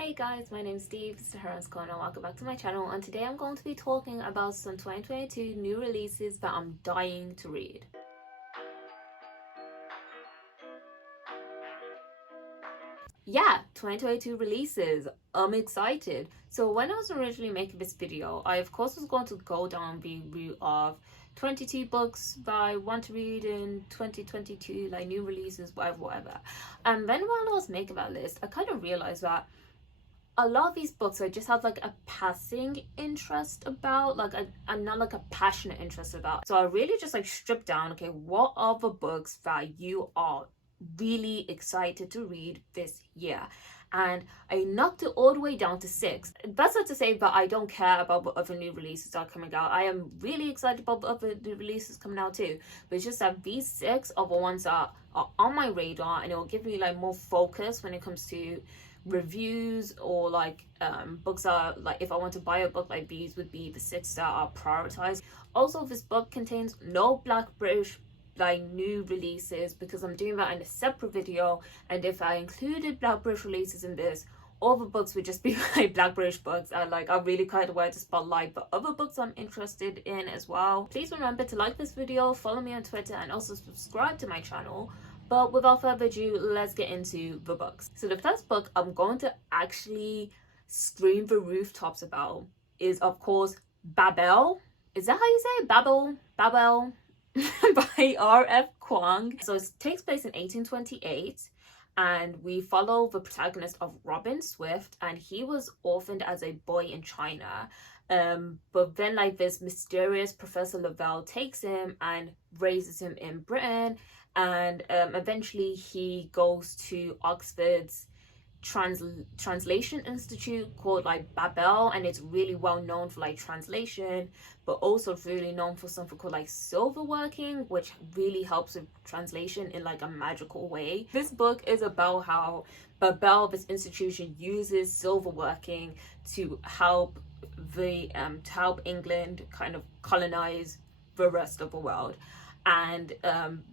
Hey guys, my name is Steve, this is Heroine's Corner, welcome back to my channel, and today I'm going to be talking about some 2022 new releases that I'm dying to read. Yeah, 2022 releases. I'm excited. So when I was originally making this video, I of course was going to go down the route of 22 books that I want to read in 2022, like new releases, whatever. And then while I was making that list, I kind of realized that a lot of these books I just have like a passing interest about, like I'm not like a passionate interest about. So I really just like stripped down, okay, what are the books that you are really excited to read this year? And I knocked it all the way down to 6. That's not to say that I don't care about what other new releases are coming out. I am really excited about other new releases coming out too. But it's just that these 6 are the ones that are on my radar, and it will give me like more focus when it comes to reviews or like books are like, if I want to buy a book, like these would be the 6 that are prioritized. Also, this book contains no Black British like new releases because I'm doing that in a separate video, and if I included Black British releases in this, all the books would just be like Black British books, and like I really kind of wear the spotlight but other books I'm interested in as well. Please remember to like this video, follow me on Twitter, and also subscribe to my channel. But without further ado, let's get into the books. So the first book I'm going to actually scream the rooftops about is, of course, Babel. Is that how you say it? Babel? Babel? By R.F. Kuang. So it takes place in 1828, and we follow the protagonist of Robin Swift, and he was orphaned as a boy in China. But then like this mysterious Professor Lavelle takes him and raises him in Britain, and eventually he goes to Oxford's translation institute called like Babel, and it's really well known for like translation, but also really known for something called like silver working, which really helps with translation in like a magical way. This book is about how Babel, this institution, uses silver working to help England kind of colonize the rest of the world. And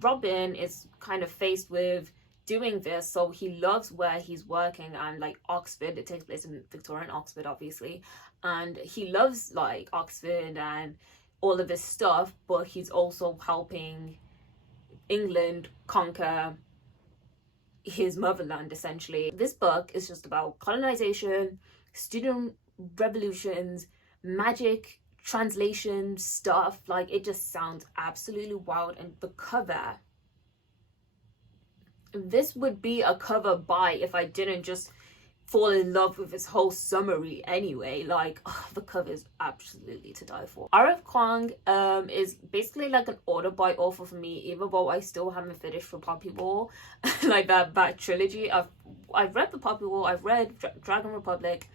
Robin is kind of faced with doing this, so he loves where he's working, and like Oxford, it takes place in Victorian Oxford obviously, and he loves like Oxford and all of this stuff, but he's also helping England conquer his motherland essentially. This book is just about colonization, student revolutions, magic, translation stuff. Like, it just sounds absolutely wild. And the cover, this would be a cover buy if I didn't just fall in love with this whole summary anyway. Like, the cover is absolutely to die for. R.F. Kuang is basically like an order by author for me, even though I still haven't finished for Poppy War. Like that trilogy. I've read the Poppy War, I've read Dragon Republic,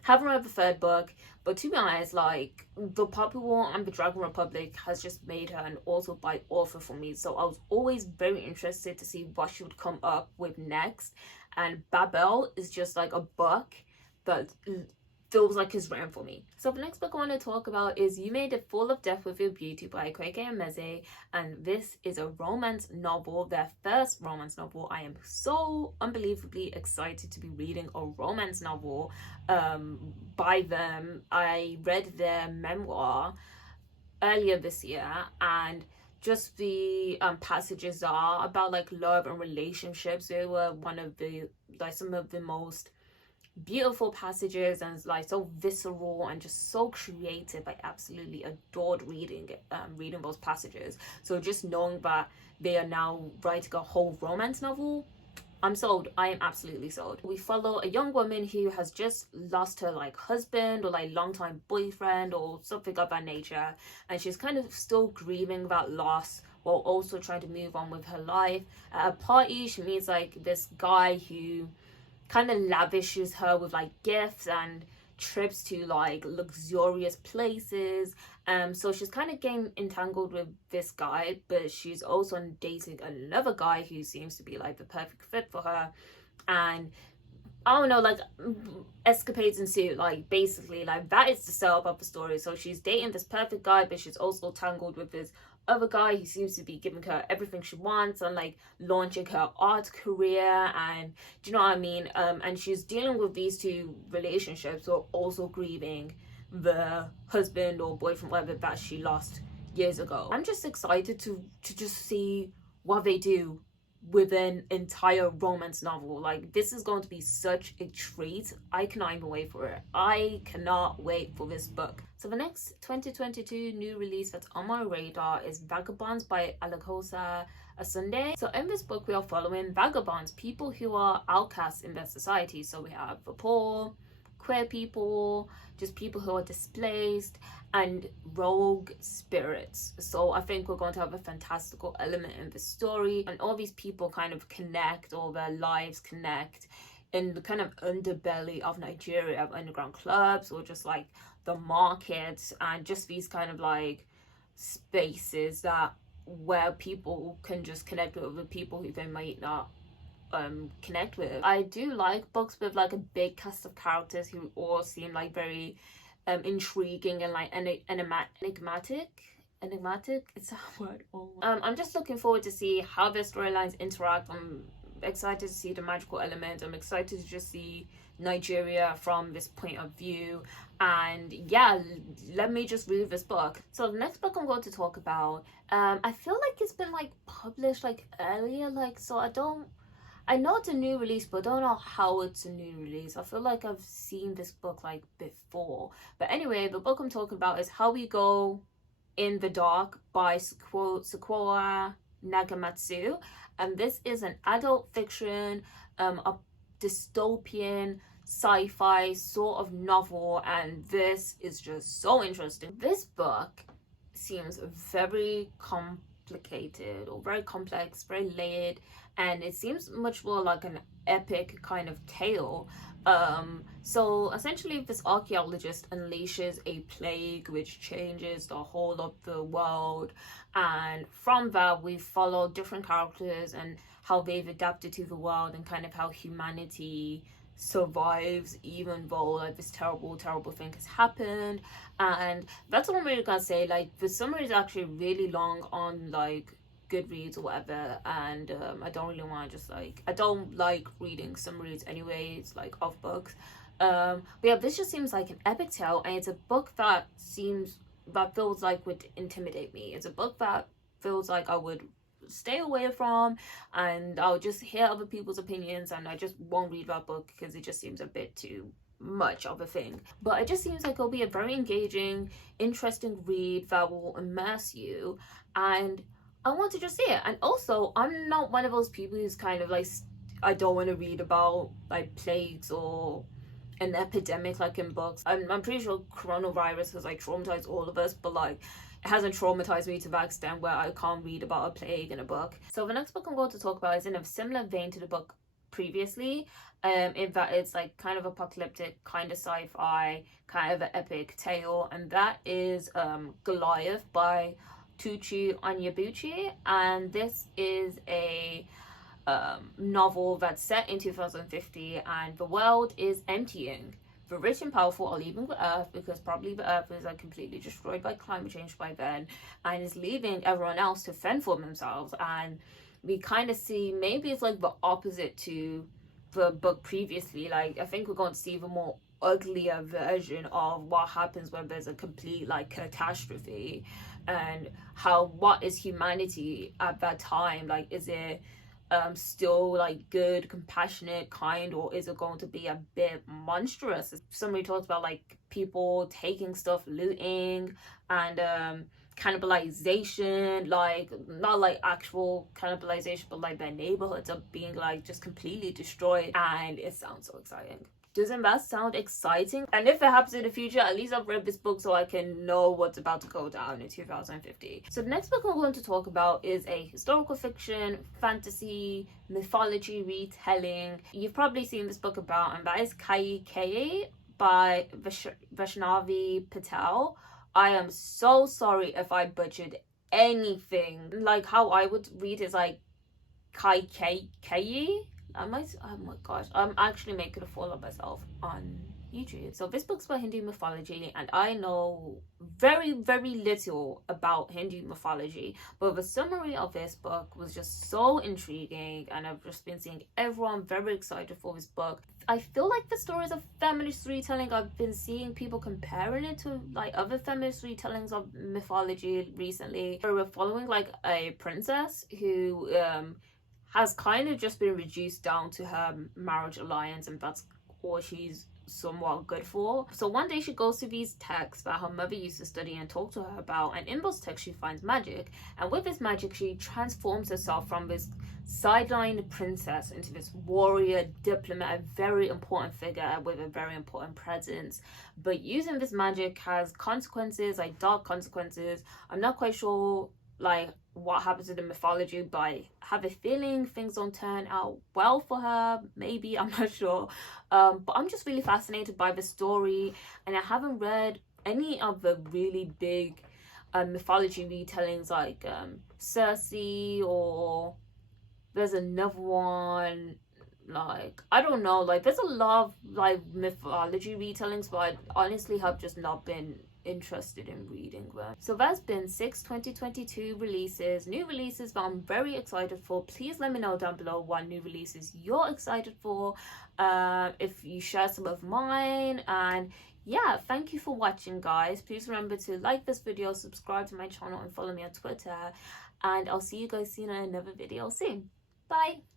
haven't read the third book, but to be honest, like the Poppy War and the Dragon Republic has just made her an author by author for me. So I was always very interested to see what she would come up with next. And Babel is just like a book that feels like it's written for me. So the next book I want to talk about is You Made a Fool of Death with Your Beauty by Kaike and this is a romance novel, their first romance novel. I am so unbelievably excited to be reading a romance novel by them. I read their memoir earlier this year, and just the passages are about like love and relationships. They were one of the like some of the most beautiful passages, and it's like so visceral and just so creative. I absolutely adored reading those passages. So just knowing that they are now writing a whole romance novel, I'm sold. I am absolutely sold. We follow a young woman who has just lost her like husband or like longtime boyfriend or something of that nature, and she's kind of still grieving that loss while also trying to move on with her life. At a party, she meets like this guy who kind of lavishes her with like gifts and trips to like luxurious places. So she's kind of getting entangled with this guy, but she's also dating another guy who seems to be like the perfect fit for her. And I don't know, like escapades ensue. Like basically, like that is the setup of the story. So she's dating this perfect guy, but she's also tangled with this other guy. He seems to be giving her everything she wants and like launching her art career, and do you know what I mean? And she's dealing with these two relationships, or also grieving the husband or boyfriend, whatever, that she lost years ago. I'm just excited to just see what they do with an entire romance novel. Like, this is going to be such a treat. I cannot even wait for it. I cannot wait for this book. So the next 2022 new release that's on my radar is Vagabonds by Alakosa Asunde. So in this book we are following vagabonds, people who are outcasts in their society. So we have the poor, queer people, just people who are displaced, and rogue spirits. So I think we're going to have a fantastical element in the story, and all these people kind of connect, all their lives connect in the kind of underbelly of Nigeria, of underground clubs, or just like the markets, and just these kind of like spaces that where people can just connect with other people who they might not connect with. I do like books with like a big cast of characters who all seem like very intriguing and like enigmatic. It's a word. I'm just looking forward to see how their storylines interact. I'm excited to see the magical element. I'm excited to just see Nigeria from this point of view. And yeah, let me just read this book. So the next book I'm going to talk about, I feel like it's been like published like earlier, like, so I know it's a new release, but I don't know how it's a new release. I feel like I've seen this book like before. But anyway, the book I'm talking about is How We Go in the Dark by Sakura Nagamatsu. And this is an adult fiction, a dystopian sci-fi sort of novel, and this is just so interesting. This book seems very complicated, or very complex, very layered, and it seems much more like an epic kind of tale. So essentially this archaeologist unleashes a plague which changes the whole of the world, and from that we follow different characters and how they've adapted to the world, and kind of how humanity survives even though like this terrible thing has happened. And that's all I'm really gonna say. Like, the summary is actually really long on like Goodreads or whatever, and I don't really want to just like, I don't like reading summaries anyways, like of books. But yeah, this just seems like an epic tale, and it's a book that feels like would intimidate me. It's a book that feels like I would stay away from, and I'll just hear other people's opinions, and I just won't read that book because it just seems a bit too much of a thing. But it just seems like it'll be a very engaging, interesting read that will immerse you, and I want to just see it. And also, I'm not one of those people who's kind of like, I don't want to read about like plagues or an epidemic like in books. I'm pretty sure coronavirus has like traumatized all of us, but like it hasn't traumatized me to that extent where I can't read about a plague in a book. So the next book I'm going to talk about is in a similar vein to the book previously, in that it's like kind of apocalyptic, kind of sci-fi, kind of an epic tale, and that is Goliath by Tucci Onyebuchi, and this is a novel that's set in 2050, and the world is emptying. The rich and powerful are leaving the earth because probably the earth is like completely destroyed by climate change by then, and is leaving everyone else to fend for themselves. And we kind of see, maybe it's like the opposite to the book previously. Like, I think we're going to see the more uglier version of what happens when there's a complete like catastrophe, and how, what is humanity at that time? Like, is it still like good, compassionate, kind, or is it going to be a bit monstrous? Somebody talks about like people taking stuff, looting, and cannibalization, like not like actual cannibalization, but like their neighborhoods are being like just completely destroyed, and it sounds so exciting. Doesn't that sound exciting? And if it happens in the future, at least I've read this book so I can know what's about to go down in 2050. So the next book I'm going to talk about is a historical fiction, fantasy, mythology retelling. You've probably seen this book about, and that is Kaike by Vaishnavi Patel. I am so sorry if I butchered anything. Like, how I would read is like kaike, oh my gosh, I'm actually making a fool of myself on YouTube. So this book's about Hindu mythology, and I know very, very little about Hindu mythology, but the summary of this book was just so intriguing, and I've just been seeing everyone very excited for this book. I feel like the stories of feminist storytelling, I've been seeing people comparing it to like other feminist retellings of mythology recently. We're following like a princess who has kind of just been reduced down to her marriage alliance, and that's all she's somewhat good for. So one day she goes to these texts that her mother used to study and talk to her about, and in those texts she finds magic, and with this magic she transforms herself from this sidelined princess into this warrior diplomat, a very important figure with a very important presence. But using this magic has consequences, like dark consequences. I'm not quite sure like what happens in the mythology, but I have a feeling things don't turn out well for her. Maybe, I'm not sure. But I'm just really fascinated by the story, and I haven't read any of the really big mythology retellings like Circe, or there's another one, like I don't know, like there's a lot of like mythology retellings, but I honestly have just not been interested in reading them. So that's been 6 2022 releases, new releases that I'm very excited for. Please let me know down below what new releases you're excited for, if you share some of mine. And yeah, thank you for watching, guys. Please remember to like this video, subscribe to my channel, and follow me on Twitter, and I'll see you guys soon in another video soon. Bye.